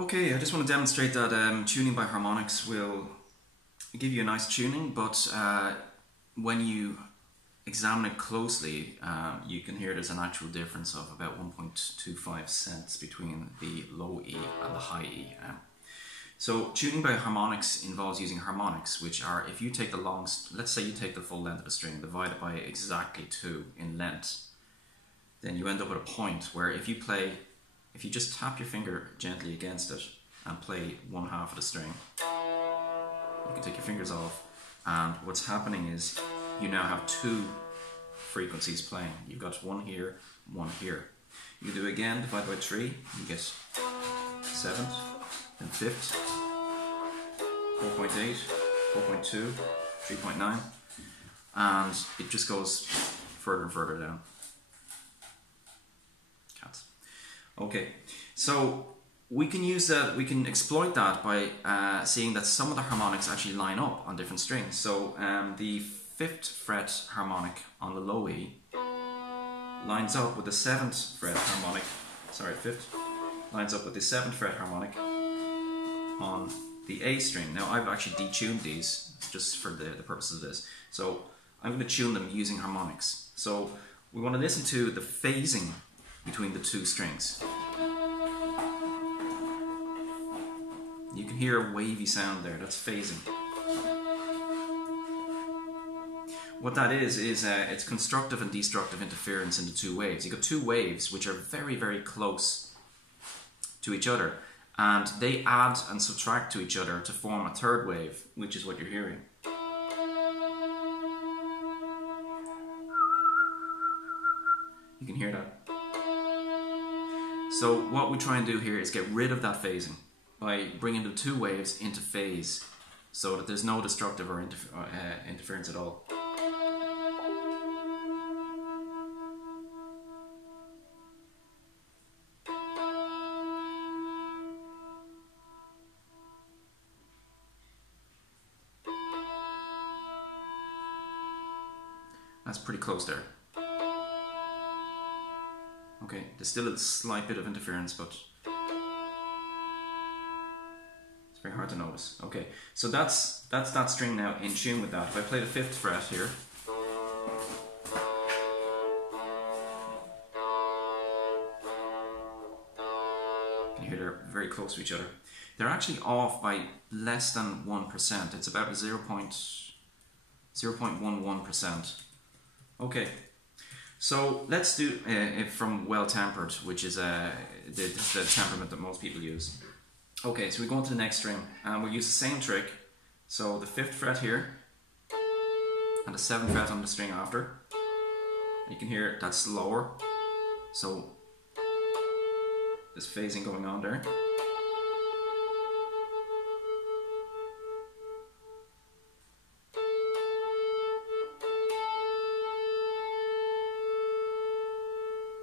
Okay, I just want to demonstrate that tuning by harmonics will give you a nice tuning, but when you examine it closely, you can hear there's an actual difference of about 1.25 cents between the low E and the high E. So tuning by harmonics involves using harmonics, which are, if you take the let's say you take the full length of a string, divide it by exactly 2 in length, then you end up at a point where if you just tap your finger gently against it and play one half of the string, you can take your fingers off, and what's happening is you now have 2 frequencies playing. You've got one here, one here. You do again, divide by 3, you get 7th, then 5th, 4.8, 4.2, 3.9, and it just goes further and further down. Cats. Okay, so we can use that. We can exploit that by seeing that some of the harmonics actually line up on different strings. So the 5th fret harmonic on the low E lines up with the 7th fret harmonic. Sorry, 5th lines up with the 7th fret harmonic on the A string. Now I've actually detuned these just for the purposes of this. So I'm going to tune them using harmonics. So we want to listen to the phasing between the 2 strings. You can hear a wavy sound there, that's phasing. What that is it's constructive and destructive interference in the 2 waves. You've got 2 waves which are very, very close to each other, and they add and subtract to each other to form a 3rd wave, which is what you're hearing. You can hear that. So what we try and do here is get rid of that phasing by bringing the 2 waves into phase so that there's no destructive or interference at all. That's pretty close there. Okay, there's still a slight bit of interference, but it's very hard to notice. Okay, so that's that string now in tune with that. If I play the 5th fret here, you can hear they're very close to each other. They're actually off by less than 1%. It's about 0.11%. Okay. So let's do it from well tempered, which is the temperament that most people use. Okay, so we go on to the next string and we'll use the same trick. So the 5th fret here and the 7th fret on the string after. You can hear that's lower, so there's phasing going on there.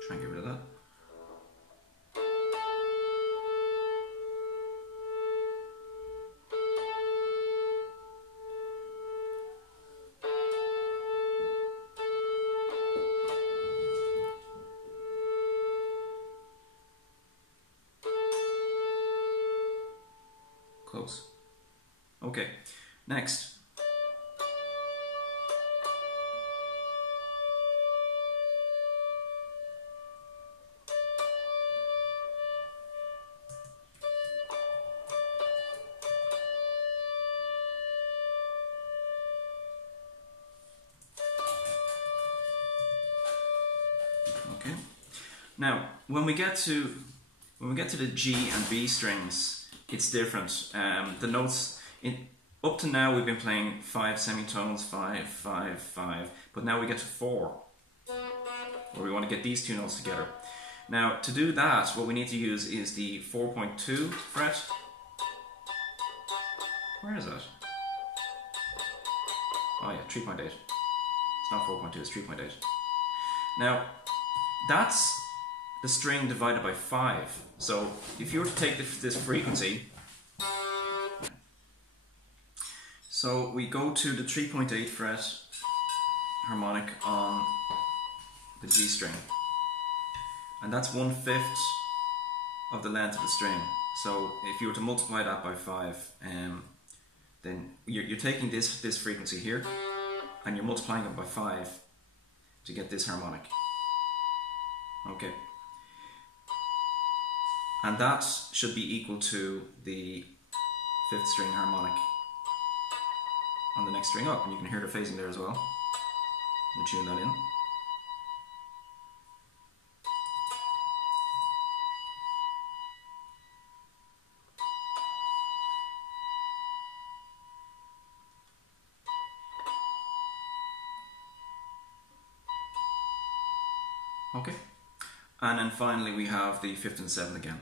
Try and get rid of that. Close. Okay, next. Okay. Now, when we get to the G and B strings, it's different. The notes up to now we've been playing 5 semitones, 5, 5, 5, but now we get to 4, where we want to get these 2 notes together. Now, to do that, what we need to use is the 4.2 fret. Where is that? Oh yeah, 3.8. It's not 4.2, it's 3.8. Now, that's the string divided by 5. So if you were to take this frequency, so we go to the 3.8 fret harmonic on the G string, and that's 1/5 of the length of the string. So if you were to multiply that by 5, then you're taking this frequency here and you're multiplying it by 5 to get this harmonic. Okay. And that should be equal to the 5th string harmonic on the next string up, and you can hear the phasing there as well. We'll tune that in. Okay, and then finally we have the 5th and 7th again.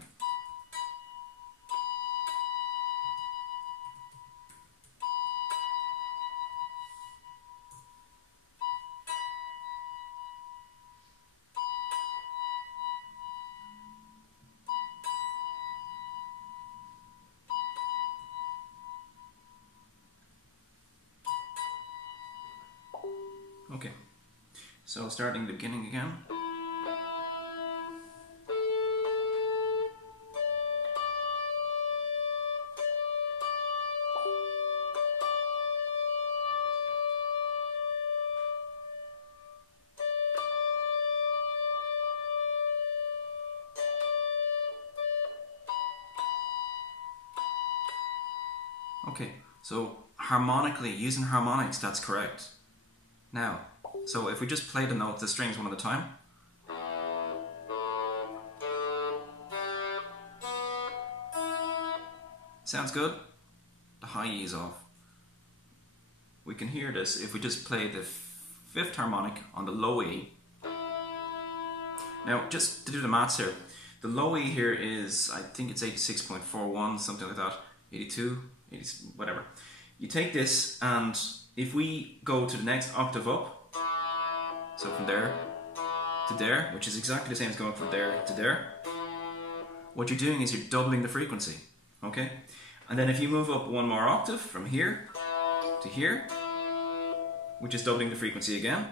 Okay, so starting the beginning again. Okay, so harmonically, using harmonics, that's correct. Now, so if we just play the strings one at a time. Sounds good? The high E is off. We can hear this if we just play the 5th harmonic on the low E. Now, just to do the maths here, the low E here is, I think it's 86.41, something like that, 82, 80, whatever. You take this, and if we go to the next octave up, so from there to there, which is exactly the same as going from there to there, what you're doing is you're doubling the frequency, okay? And then if you move up one more octave from here to here, which is doubling the frequency again,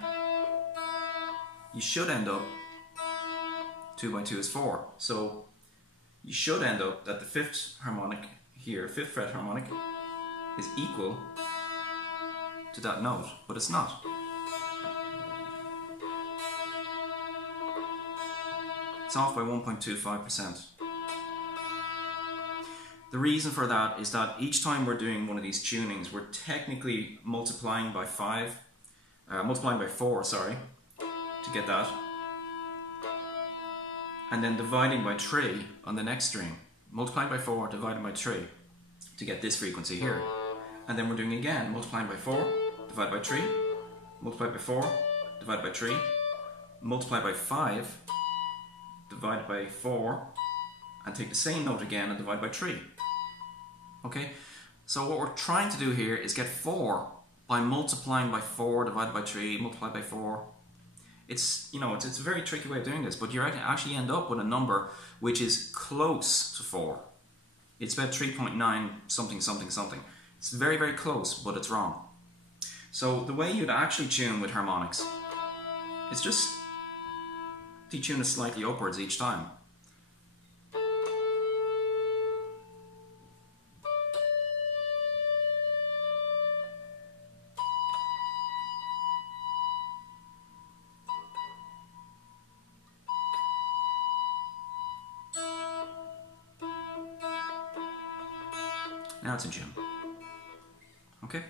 you should end up 2 by 2 is 4. So you should end up that the 5th harmonic here, 5th fret harmonic, is equal to that note, but it's not. It's off by 1.25%. The reason for that is that each time we're doing one of these tunings, we're technically multiplying by 4, sorry, to get that. And then dividing by 3 on the next string. Multiplying by 4, dividing by 3 to get this frequency here. And then we're doing it again, multiplying by 4, divide by 3, multiply by 4, divide by 3, multiply by 5, divide by 4, and take the same note again and divide by 3. Okay, so what we're trying to do here is get 4 by multiplying by 4 divided by 3, multiply by 4. It's, you know, it's a very tricky way of doing this, but you actually end up with a number which is close to 4. It's about 3.9 something something something. It's very, very close, but it's wrong. So the way you'd actually tune with harmonics is just detune it slightly upwards each time. Now it's in tune. Okay?